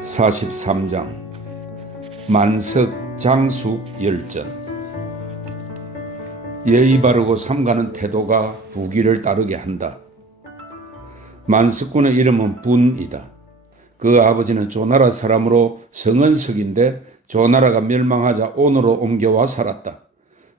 43장 만석장수 열전. 예의 바르고 삼가는 태도가 부귀를 따르게 한다. 만석군의 이름은 분이다. 그 아버지는 조나라 사람으로 성은석인데 조나라가 멸망하자 온으로 옮겨와 살았다.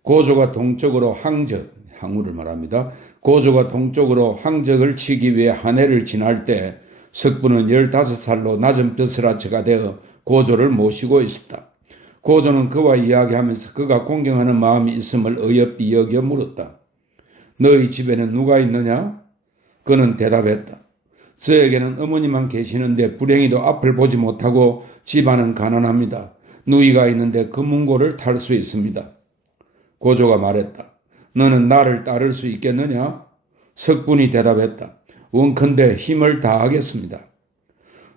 고조가 동쪽으로 항우를 말합니다. 고조가 동쪽으로 항적을 치기 위해 한해를 지날 때 석부는 15살로 낮은 벼슬아치가 되어 고조를 모시고 있었다. 고조는 그와 이야기하면서 그가 공경하는 마음이 있음을 어여삐 여겨 물었다. 너희 집에는 누가 있느냐? 그는 대답했다. 저에게는 어머니만 계시는데 불행히도 앞을 보지 못하고 집안은 가난합니다. 누이가 있는데 금문고를 탈 수 있습니다. 고조가 말했다. 너는 나를 따를 수 있겠느냐? 석분이 대답했다. 원컨대 힘을 다하겠습니다.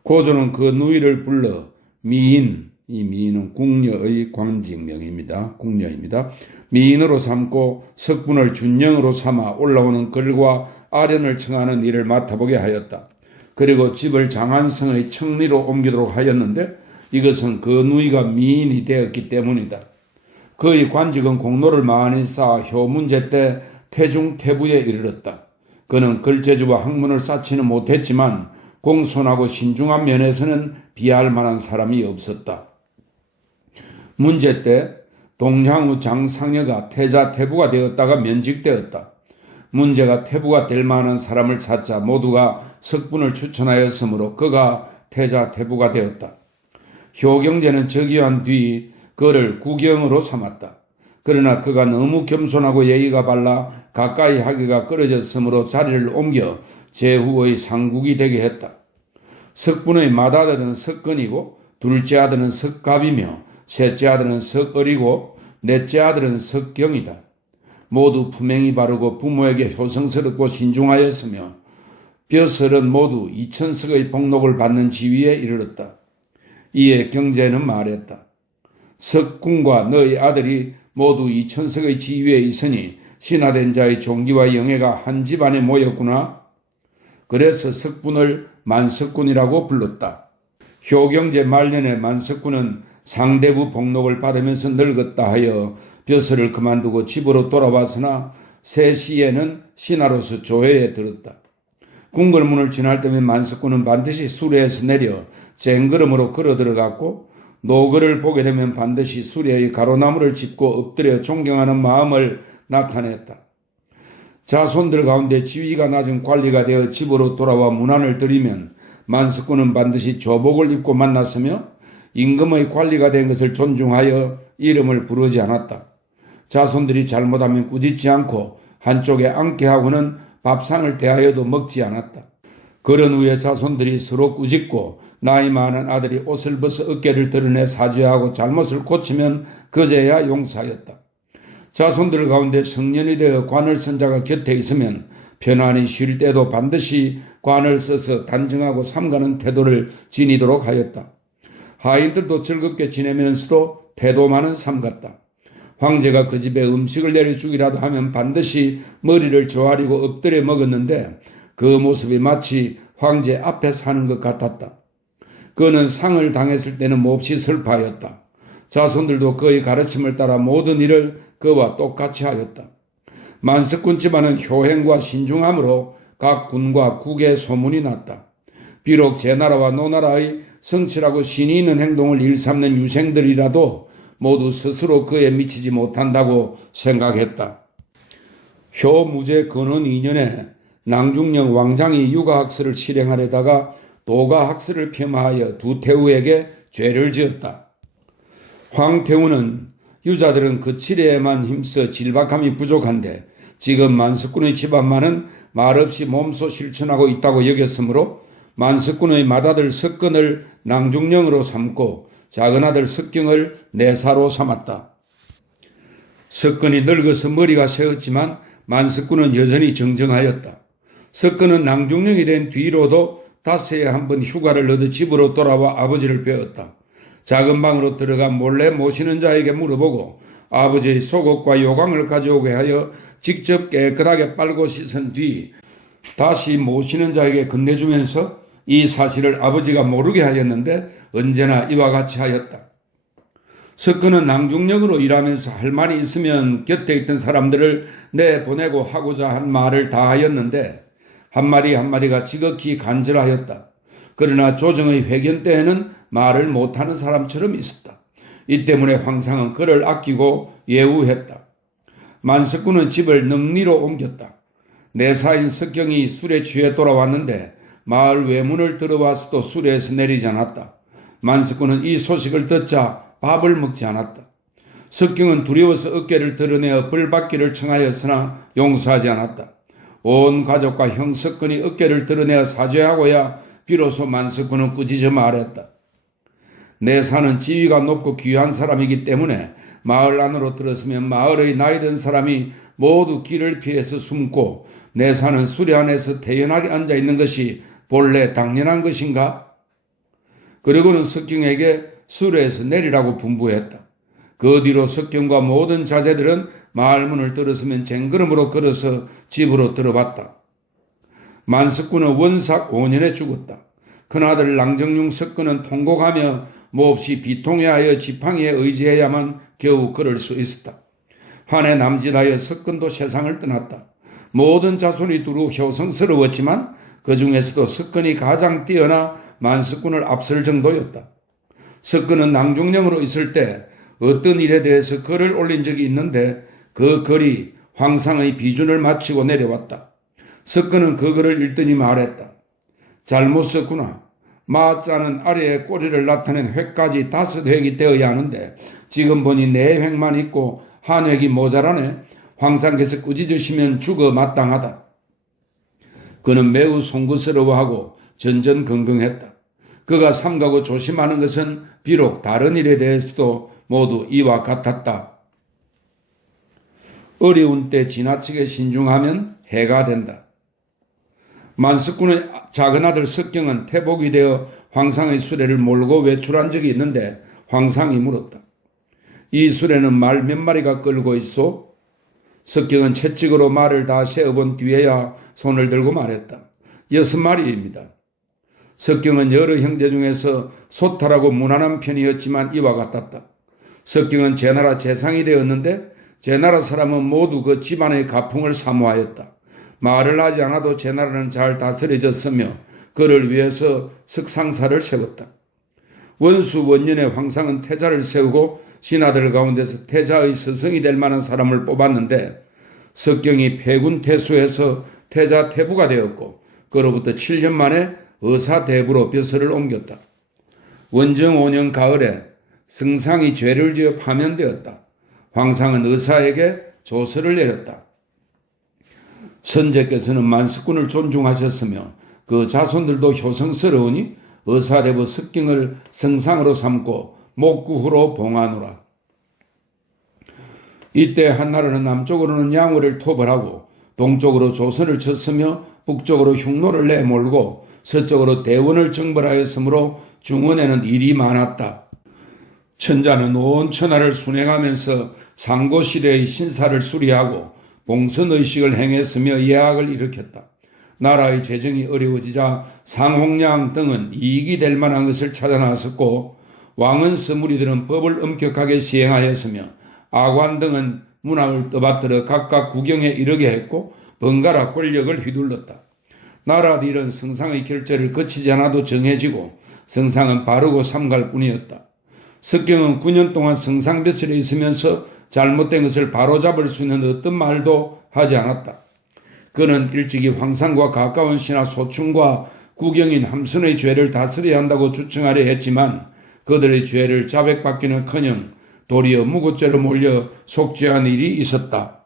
고조는 그 누이를 불러 미인, 이 미인은 궁녀의 관직명입니다. 궁녀입니다. 미인으로 삼고 석분을 준령으로 삼아 올라오는 글과 아련을 청하는 일을 맡아보게 하였다. 그리고 집을 장안성의 청리로 옮기도록 하였는데 이것은 그 누이가 미인이 되었기 때문이다. 그의 관직은 공로를 많이 쌓아 효문제 때 태중태부에 이르렀다. 그는 글재주와 학문을 쌓지는 못했지만 공손하고 신중한 면에서는 비할 만한 사람이 없었다. 문제 때 동향후 장상여가 태자태부가 되었다가 면직되었다. 문제가 태부가 될 만한 사람을 찾자 모두가 석분을 추천하였으므로 그가 태자태부가 되었다. 효경제는 즉위한 뒤 그를 국영으로 삼았다. 그러나 그가 너무 겸손하고 예의가 발라 가까이 하기가 꺼려졌으므로 자리를 옮겨 제후의 상국이 되게 했다. 석분의 맏아들은 석근이고 둘째 아들은 석갑이며 셋째 아들은 석을이고 넷째 아들은 석경이다. 모두 품행이 바르고 부모에게 효성스럽고 신중하였으며 벼슬은 모두 2000석의 복록을 받는 지위에 이르렀다. 이에 경제는 말했다. 석군과 너희 아들이 모두 2000석의 지위에 있으니 신하된 자의 종기와 영예가 한 집안에 모였구나. 그래서 석분을 만석군이라고 불렀다. 효경제 말년에 만석군은 상대부 복록을 받으면서 늙었다 하여 벼슬을 그만두고 집으로 돌아왔으나 새 시에는 신하로서 조회에 들었다. 궁궐문을 지날 때면 만석군은 반드시 수레에서 내려 쟁걸음으로 걸어 들어갔고 노거를 보게 되면 반드시 수레의 가로나무를 짚고 엎드려 존경하는 마음을 나타냈다. 자손들 가운데 지위가 낮은 관리가 되어 집으로 돌아와 문안을 드리면 만석군은 반드시 조복을 입고 만났으며 임금의 관리가 된 것을 존중하여 이름을 부르지 않았다. 자손들이 잘못하면 꾸짖지 않고 한쪽에 앉게 하고는 밥상을 대하여도 먹지 않았다. 그런 후에 자손들이 서로 꾸짖고 나이 많은 아들이 옷을 벗어 어깨를 드러내 사죄하고 잘못을 고치면 그제야 용서하였다. 자손들 가운데 성년이 되어 관을 쓴 자가 곁에 있으면 편안히 쉴 때도 반드시 관을 써서 단정하고 삼가는 태도를 지니도록 하였다. 하인들도 즐겁게 지내면서도 태도만은 삼갔다. 황제가 그 집에 음식을 내려주기라도 하면 반드시 머리를 조아리고 엎드려 먹었는데 그 모습이 마치 황제 앞에 사는 것 같았다. 그는 상을 당했을 때는 몹시 슬퍼하였다. 자손들도 그의 가르침을 따라 모든 일을 그와 똑같이 하였다. 만석군 집안은 효행과 신중함으로 각 군과 국의 소문이 났다. 비록 제나라와 노나라의 성실하고 신이 있는 행동을 일삼는 유생들이라도 모두 스스로 그에 미치지 못한다고 생각했다. 효무제 근원 2년에 낭중령 왕장이 육아학설을 실행하려다가 도가학설을 폄하하여 두태우에게 죄를 지었다. 황태우는 유자들은 그 칠해에만 힘써 질박함이 부족한데 지금 만석군의 집안만은 말없이 몸소 실천하고 있다고 여겼으므로 만석군의 맏아들 석근을 낭중령으로 삼고 작은아들 석경을 내사로 삼았다. 석근이 늙어서 머리가 새었지만 만석군은 여전히 정정하였다. 석근은 낭중령이 된 뒤로도 닷새에 한 번 휴가를 얻어 집으로 돌아와 아버지를 뵈었다. 작은 방으로 들어가 몰래 모시는 자에게 물어보고 아버지의 속옷과 요강을 가져오게 하여 직접 깨끗하게 빨고 씻은 뒤 다시 모시는 자에게 건네주면서 이 사실을 아버지가 모르게 하였는데 언제나 이와 같이 하였다. 석근은 낭중역으로 일하면서 할 말이 있으면 곁에 있던 사람들을 내보내고 하고자 한 말을 다 하였는데 한마디 한마디가 지극히 간절하였다. 그러나 조정의 회견 때에는 말을 못하는 사람처럼 있었다. 이 때문에 황상은 그를 아끼고 예우했다. 만석군은 집을 능리로 옮겼다. 내사인 석경이 술에 취해 돌아왔는데 마을 외문을 들어와서도 술에서 내리지 않았다. 만석군은 이 소식을 듣자 밥을 먹지 않았다. 석경은 두려워서 어깨를 드러내어 벌받기를 청하였으나 용서하지 않았다. 온 가족과 형 석근이 어깨를 드러내어 사죄하고야 비로소 만석군은 꾸짖어 말했다. 내사는 지위가 높고 귀한 사람이기 때문에 마을 안으로 들어서면 마을의 나이 든 사람이 모두 길을 피해서 숨고 내사는 수레 안에서 태연하게 앉아있는 것이 본래 당연한 것인가? 그리고는 석경에게 수레에서 내리라고 분부했다. 그 뒤로 석경과 모든 자제들은 마을 문을 들어서면 쟁걸음으로 걸어서 집으로 들어갔다. 만석군은 원삭 5년에 죽었다. 큰아들 낭정융 석근은 통곡하며 몹시 비통해하여 지팡이에 의지해야만 겨우 걸을 수 있었다. 한 해 남짓하여 석근도 세상을 떠났다. 모든 자손이 두루 효성스러웠지만 그 중에서도 석근이 가장 뛰어나 만석군을 앞설 정도였다. 석근은 낭중령으로 있을 때 어떤 일에 대해서 글을 올린 적이 있는데 그 글이 황상의 비준을 마치고 내려왔다. 석근은 그 글을 읽더니 말했다. 잘못 썼구나. 마자는 아래에 꼬리를 나타낸 획까지 5획이 되어야 하는데 지금 보니 4획만 있고 한 획이 모자라네. 황상께서 꾸짖으시면 죽어 마땅하다. 그는 매우 송구스러워하고 전전긍긍했다. 그가 삼가고 조심하는 것은 비록 다른 일에 대해서도 모두 이와 같았다. 어려운 때 지나치게 신중하면 해가 된다. 만석군의 작은 아들 석경은 태복이 되어 황상의 수레를 몰고 외출한 적이 있는데 황상이 물었다. 이 수레는 말 몇 마리가 끌고 있소? 석경은 채찍으로 말을 다 세어본 뒤에야 손을 들고 말했다. 6마리입니다. 석경은 여러 형제 중에서 소탈하고 무난한 편이었지만 이와 같았다. 석경은 제나라 재상이 되었는데 제나라 사람은 모두 그 집안의 가풍을 사모하였다. 말을 하지 않아도 제나라는 잘 다스려졌으며 그를 위해서 석상사를 세웠다. 원수 원년의 황상은 태자를 세우고 신하들 가운데서 태자의 스승이 될 만한 사람을 뽑았는데 석경이 패군 태수에서 태자 태부가 되었고 그로부터 7년 만에 의사대부로 벼슬을 옮겼다. 원정 5년 가을에 승상이 죄를 지어 파면되었다. 황상은 의사에게 조서를 내렸다. 선제께서는 만석군을 존중하셨으며 그 자손들도 효성스러우니 의사대부 석경을 성상으로 삼고 목구후로 봉하노라. 이때 한나라는 남쪽으로는 양호를 토벌하고 동쪽으로 조선을 쳤으며 북쪽으로 흉노를 내몰고 서쪽으로 대원을 정벌하였으므로 중원에는 일이 많았다. 천자는 온 천하를 순행하면서 상고시대의 신사를 수리하고 봉선의식을 행했으며 예학을 일으켰다. 나라의 재정이 어려워지자 상홍량 등은 이익이 될 만한 것을 찾아 나섰고 왕은 스무리들은 법을 엄격하게 시행하였으며 아관 등은 문학을 떠받들어 각각 국영에 이르게 했고 번갈아 권력을 휘둘렀다. 나라 일은 성상의 결제를 거치지 않아도 정해지고 성상은 바르고 삼갈 뿐이었다. 석경은 9년 동안 성상벼슬에 있으면서 잘못된 것을 바로잡을 수 있는 어떤 말도 하지 않았다. 그는 일찍이 황상과 가까운 신하 소충과 국영인 함선의 죄를 다스려야 한다고 주청하려 했지만 그들의 죄를 자백받기는커녕 도리어 무고죄로 몰려 속죄한 일이 있었다.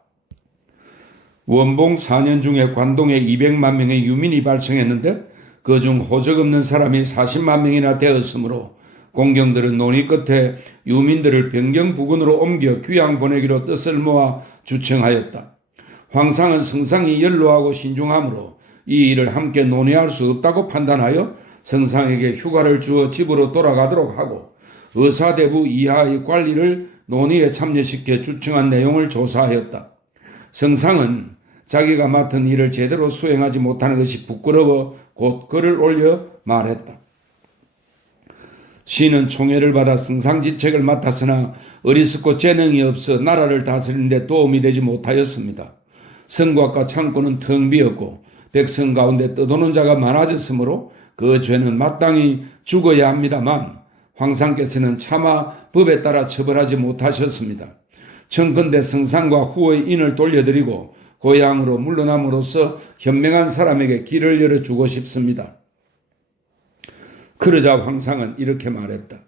원봉 4년 중에 관동에 200만 명의 유민이 발생했는데 그중 호적 없는 사람이 40만 명이나 되었으므로 공경들은 논의 끝에 유민들을 변경부근으로 옮겨 귀양 보내기로 뜻을 모아 주청하였다. 황상은 성상이 연로하고 신중하므로 이 일을 함께 논의할 수 없다고 판단하여 성상에게 휴가를 주어 집으로 돌아가도록 하고 의사대부 이하의 관리를 논의에 참여시켜 주청한 내용을 조사하였다. 성상은 자기가 맡은 일을 제대로 수행하지 못하는 것이 부끄러워 곧 글을 올려 말했다. 신은 총애를 받아 승상지책을 맡았으나 어리석고 재능이 없어 나라를 다스리는 데 도움이 되지 못하였습니다. 성곽과 창고는 텅 비었고 백성 가운데 떠도는 자가 많아졌으므로 그 죄는 마땅히 죽어야 합니다만 황상께서는 차마 법에 따라 처벌하지 못하셨습니다. 청컨대 성상과 후의 인을 돌려드리고 고향으로 물러남으로써 현명한 사람에게 길을 열어주고 싶습니다. 그러자 황상은 이렇게 말했다.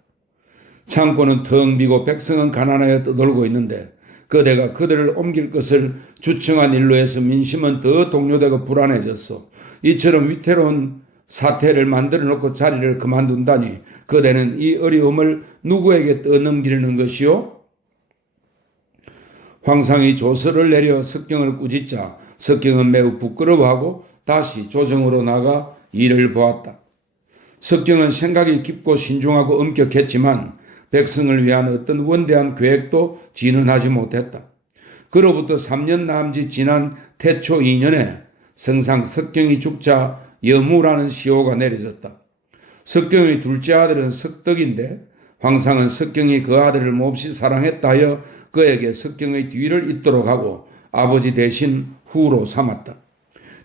창고는 텅 비고 백성은 가난하여 떠돌고 있는데 그대가 그들을 옮길 것을 주청한 일로 해서 민심은 더 동요되고 불안해졌소. 이처럼 위태로운 사태를 만들어 놓고 자리를 그만둔다니 그대는 이 어려움을 누구에게 떠넘기려는 것이요? 황상이 조서를 내려 석경을 꾸짖자 석경은 매우 부끄러워하고 다시 조정으로 나가 일을 보았다. 석경은 생각이 깊고 신중하고 엄격했지만 백성을 위한 어떤 원대한 계획도 진언하지 못했다. 그로부터 3년 남짓 지난 태초 2년에 성상 석경이 죽자 여무라는 시호가 내려졌다. 석경의 둘째 아들은 석덕인데 황상은 석경이 그 아들을 몹시 사랑했다 하여 그에게 석경의 뒤를 잇도록 하고 아버지 대신 후로 삼았다.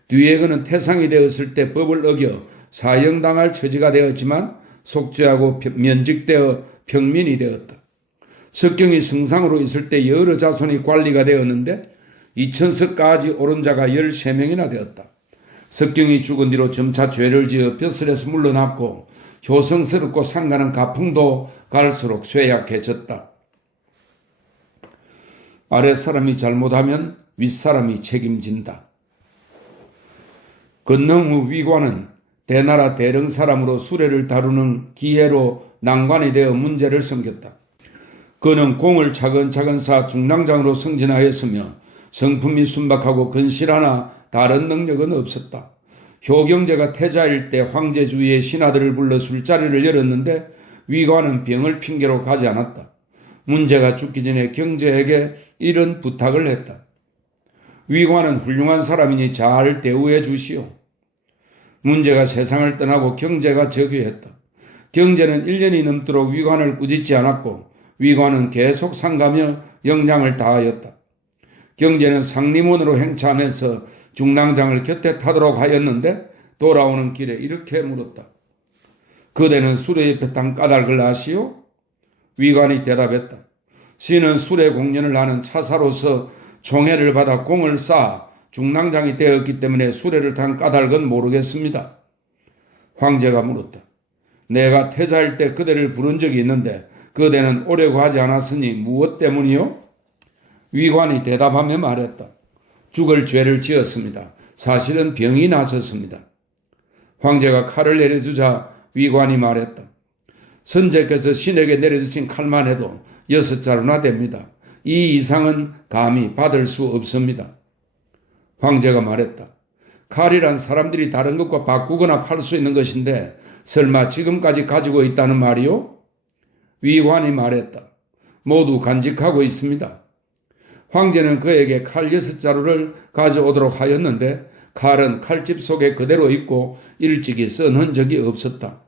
뒤에 그는 태상이 되었을 때 법을 어겨 사형당할 처지가 되었지만 속죄하고 면직되어 평민이 되었다. 석경이 성상으로 있을 때 여러 자손이 관리가 되었는데 2000석까지 오른 자가 13명이나 되었다. 석경이 죽은 뒤로 점차 죄를 지어 벼슬에서 물러났고 효성스럽고 상가는 가풍도 갈수록 쇠약해졌다. 아랫사람이 잘못하면 윗사람이 책임진다. 건능 후 위관은 대나라 대릉 사람으로 수레를 다루는 기회로 난관이 되어 문제를 섬겼다. 그는 공을 차근차근 쌓아 중랑장으로 승진하였으며 성품이 순박하고 건실하나 다른 능력은 없었다. 효경제가 태자일 때 황제 주위의 신하들을 불러 술자리를 열었는데 위관은 병을 핑계로 가지 않았다. 문제가 죽기 전에 경제에게 이런 부탁을 했다. 위관은 훌륭한 사람이니 잘 대우해 주시오. 문제가 세상을 떠나고 경제가 즉위했다. 경제는 1년이 넘도록 위관을 꾸짖지 않았고 위관은 계속 상가며 역량을 다하였다. 경제는 상림원으로 행차하면서 중랑장을 곁에 타도록 하였는데 돌아오는 길에 이렇게 물었다. 그대는 수레 옆에 탄 까닭을 아시오? 위관이 대답했다. 신은 수레 공연을 하는 차사로서 총애를 받아 공을 쌓아 중랑장이 되었기 때문에 수레를 탄 까닭은 모르겠습니다. 황제가 물었다. 내가 태자일 때 그대를 부른 적이 있는데 그대는 오려고 하지 않았으니 무엇 때문이요? 위관이 대답하며 말했다. 죽을 죄를 지었습니다. 사실은 병이 났었습니다. 황제가 칼을 내려주자 위관이 말했다. 선제께서 신에게 내려주신 칼만 해도 6자루나 됩니다. 이 이상은 감히 받을 수 없습니다. 황제가 말했다. 칼이란 사람들이 다른 것과 바꾸거나 팔 수 있는 것인데 설마 지금까지 가지고 있다는 말이요? 위관이 말했다. 모두 간직하고 있습니다. 황제는 그에게 칼 6자루를 가져오도록 하였는데 칼은 칼집 속에 그대로 있고 일찍이 쓴 흔적이 없었다.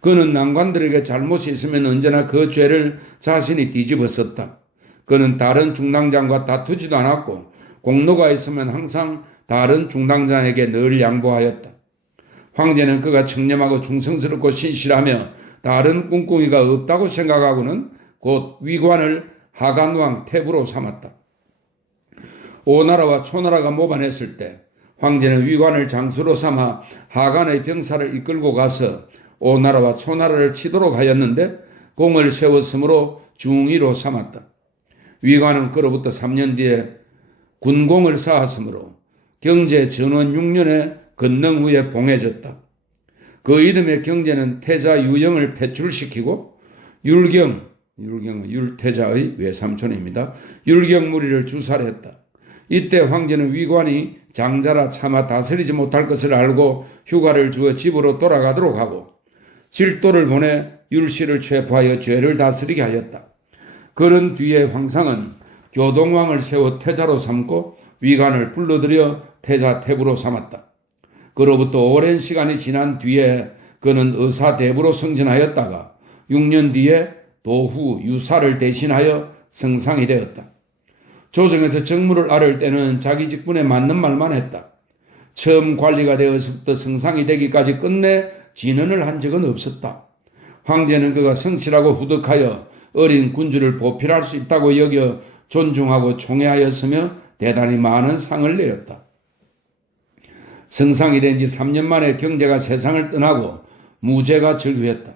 그는 난관들에게 잘못이 있으면 언제나 그 죄를 자신이 뒤집었었다. 그는 다른 중랑장과 다투지도 않았고 공로가 있으면 항상 다른 중랑장에게 늘 양보하였다. 황제는 그가 청렴하고 충성스럽고 신실하며 다른 꿍꿍이가 없다고 생각하고는 곧 위관을 하간왕 태부로 삼았다. 오나라와 초나라가 모반했을 때 황제는 위관을 장수로 삼아 하간의 병사를 이끌고 가서 오나라와 초나라를 치도록 하였는데 공을 세웠으므로 중의로 삼았다. 위관은 그로부터 3년 뒤에 군공을 쌓았으므로 경제 전원 6년에 건능 후에 봉해졌다. 그 이름의 경제는 태자 유영을 배출시키고 율경은 율태자의 외삼촌입니다. 율경무리를 주살했다. 이때 황제는 위관이 장자라 차마 다스리지 못할 것을 알고 휴가를 주어 집으로 돌아가도록 하고 질도를 보내 율씨를 체포하여 죄를 다스리게 하였다. 그런 뒤에 황상은 교동왕을 세워 태자로 삼고 위관을 불러들여 태자 태부로 삼았다. 그로부터 오랜 시간이 지난 뒤에 그는 의사대부로 승진하였다가 6년 뒤에 도후 유사를 대신하여 성상이 되었다. 조정에서 정무를 앓을 때는 자기 직분에 맞는 말만 했다. 처음 관리가 되어서부터 성상이 되기까지 끝내 진언을 한 적은 없었다. 황제는 그가 성실하고 후덕하여 어린 군주를 보필할 수 있다고 여겨 존중하고 총애하였으며 대단히 많은 상을 내렸다. 성상이 된 지 3년 만에 경제가 세상을 떠나고 무죄가 절규했다.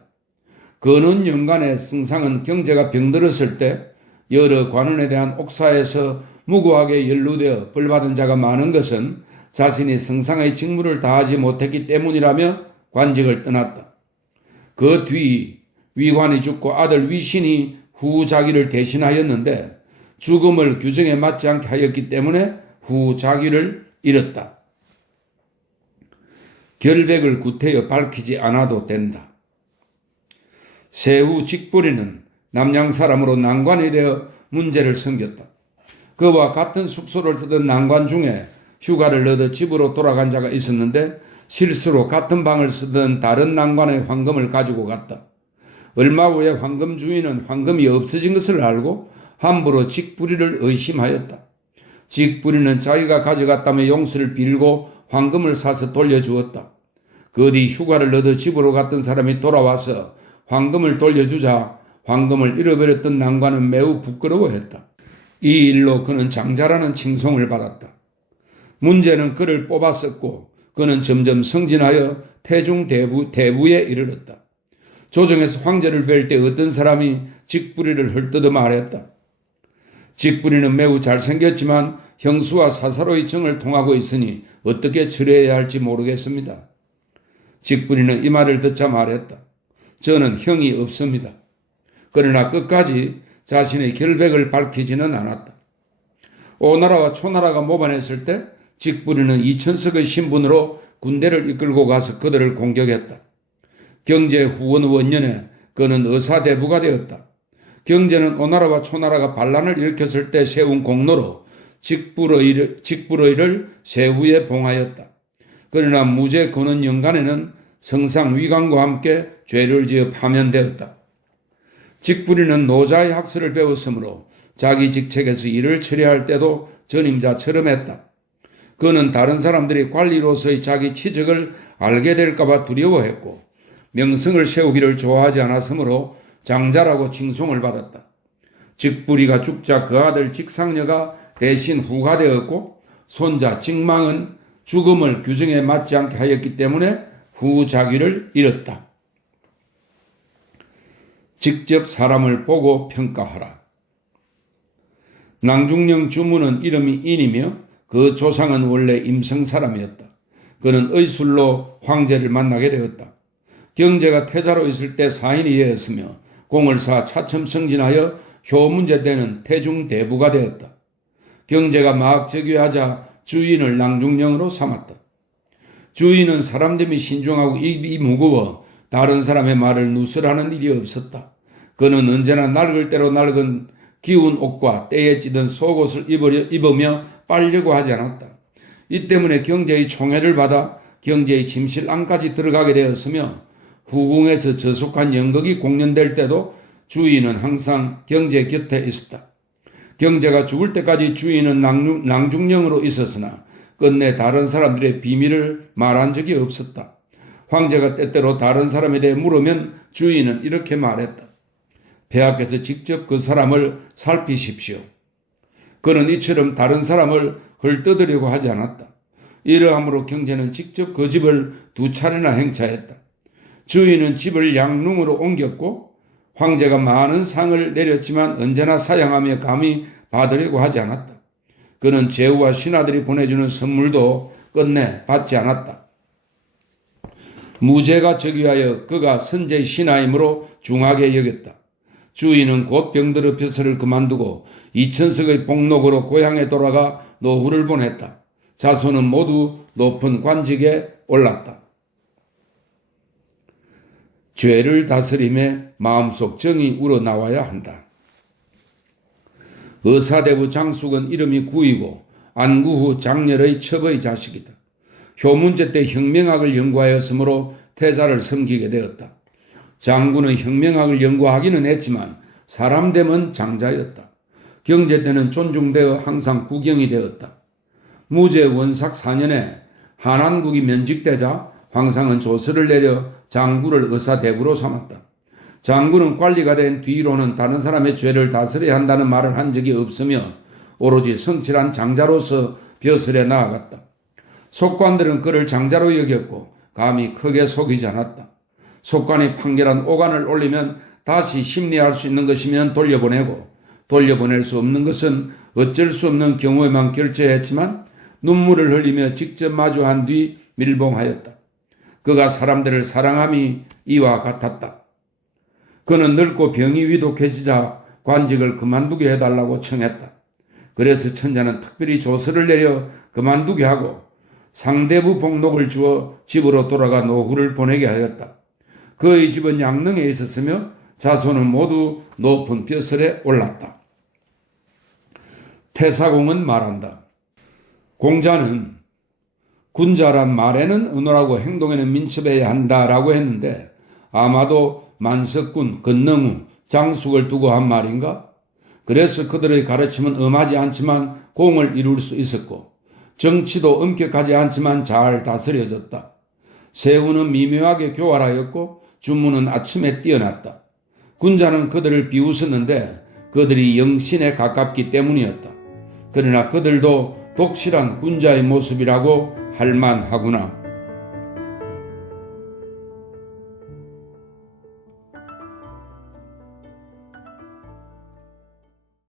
근원 연간에 성상은 경제가 병들었을 때 여러 관원에 대한 옥사에서 무고하게 연루되어 벌받은 자가 많은 것은 자신이 성상의 직무를 다하지 못했기 때문이라며 관직을 떠났다. 그 뒤 위관이 죽고 아들 위신이 후자기를 대신하였는데 죽음을 규정에 맞지 않게 하였기 때문에 후자기를 잃었다. 결백을 구태여 밝히지 않아도 된다. 세후 직부리는 남양 사람으로 난관이 되어 문제를 섬겼다. 그와 같은 숙소를 쓰던 난관 중에 휴가를 얻어 집으로 돌아간 자가 있었는데 실수로 같은 방을 쓰던 다른 난관의 황금을 가지고 갔다. 얼마 후에 황금 주인은 황금이 없어진 것을 알고 함부로 직부리를 의심하였다. 직부리는 자기가 가져갔다며 용서를 빌고 황금을 사서 돌려주었다. 그 뒤 휴가를 얻어 집으로 갔던 사람이 돌아와서 황금을 돌려주자 황금을 잃어버렸던 난관은 매우 부끄러워했다. 이 일로 그는 장자라는 칭송을 받았다. 문제는 그를 뽑았었고 그는 점점 승진하여 태중 대부에 이르렀다. 조정에서 황제를 뵐 때 어떤 사람이 직부리를 헐뜯어 말했다. 직부리는 매우 잘생겼지만 형수와 사사로이 정을 통하고 있으니 어떻게 처리해야 할지 모르겠습니다. 직부리는 이 말을 듣자 말했다. 저는 형이 없습니다. 그러나 끝까지 자신의 결백을 밝히지는 않았다. 오나라와 초나라가 모반했을 때 직부리는 이천석의 신분으로 군대를 이끌고 가서 그들을 공격했다. 경제 후원 원년에 그는 의사대부가 되었다. 경제는 오나라와 초나라가 반란을 일으켰을 때 세운 공로로 직부로이를 세후에 봉하였다. 그러나 무죄 근원 연간에는 성상 위관과 함께 죄를 지어 파면되었다. 직부리는 노자의 학설을 배웠으므로 자기 직책에서 일을 처리할 때도 전임자처럼 했다. 그는 다른 사람들이 관리로서의 자기 치적을 알게 될까봐 두려워했고 명성을 세우기를 좋아하지 않았으므로 장자라고 칭송을 받았다. 직부리가 죽자 그 아들 직상녀가 대신 후가 되었고 손자 직망은 죽음을 규정에 맞지 않게 하였기 때문에 후자기를 잃었다. 직접 사람을 보고 평가하라. 낭중령 주문은 이름이 인이며 그 조상은 원래 임성 사람이었다. 그는 의술로 황제를 만나게 되었다. 경제가 태자로 있을 때 사인이 되었으며 공을 사 차츰 승진하여 효문제 때는 태중대부가 되었다. 경제가 막 즉위하자 주인을 낭중령으로 삼았다. 주인은 사람됨이 신중하고 입이 무거워 다른 사람의 말을 누설하는 일이 없었다. 그는 언제나 낡을 대로 낡은 기운 옷과 때에 찌든 속옷을 입으며 빨려고 하지 않았다. 이 때문에 경제의 총애를 받아 경제의 침실 안까지 들어가게 되었으며 후궁에서 저속한 연극이 공연될 때도 주인은 항상 경제 곁에 있었다. 경제가 죽을 때까지 주인은 낭중령으로 있었으나 끝내 다른 사람들의 비밀을 말한 적이 없었다. 황제가 때때로 다른 사람에 대해 물으면 주인은 이렇게 말했다. 폐하께서 직접 그 사람을 살피십시오. 그는 이처럼 다른 사람을 헐뜯으려고 하지 않았다. 이러함으로 경제는 직접 그 집을 2차례나 행차했다. 주인은 집을 양릉으로 옮겼고 황제가 많은 상을 내렸지만 언제나 사양하며 감히 받으려고 하지 않았다. 그는 제후와 신하들이 보내주는 선물도 끝내 받지 않았다. 무죄가 즉위하여 그가 선제의 신하이므로 중하게 여겼다. 주인은 곧 병들어 벼슬을 그만두고 이천석의 복록으로 고향에 돌아가 노후를 보냈다. 자손은 모두 높은 관직에 올랐다. 죄를 다스림에 마음속 정이 우러나와야 한다. 의사대부 장숙은 이름이 구이고 안구 후 장렬의 첩의 자식이다. 효문제 때 혁명학을 연구하였으므로 태사를 섬기게 되었다. 장군은 혁명학을 연구하기는 했지만 사람 되면 장자였다. 경제 때는 존중되어 항상 국영이 되었다. 무제 원삭 4년에 한안국이 면직되자 황상은 조서를 내려 장군을 의사대구로 삼았다. 장군은 관리가 된 뒤로는 다른 사람의 죄를 다스려야 한다는 말을 한 적이 없으며 오로지 성실한 장자로서 벼슬에 나아갔다. 속관들은 그를 장자로 여겼고 감히 크게 속이지 않았다. 속관이 판결한 오간을 올리면 다시 심리할 수 있는 것이면 돌려보내고 돌려보낼 수 없는 것은 어쩔 수 없는 경우에만 결제했지만 눈물을 흘리며 직접 마주한 뒤 밀봉하였다. 그가 사람들을 사랑함이 이와 같았다. 그는 늙고 병이 위독해지자 관직을 그만두게 해달라고 청했다. 그래서 천자는 특별히 조서를 내려 그만두게 하고 상대부 복록을 주어 집으로 돌아가 노후를 보내게 하였다. 그의 집은 양릉에 있었으며 자손은 모두 높은 벼슬에 올랐다. 태사공은 말한다. 공자는 군자란 말에는 은호라고 행동에는 민첩해야 한다라고 했는데 아마도 만석군, 건능우, 장숙을 두고 한 말인가? 그래서 그들의 가르침은 엄하지 않지만 공을 이룰 수 있었고 정치도 엄격하지 않지만 잘 다스려졌다. 세후는 미묘하게 교활하였고 주문은 아침에 뛰어났다. 군자는 그들을 비웃었는데 그들이 영신에 가깝기 때문이었다. 그러나 그들도 독실한 군자의 모습이라고 할 만하구나.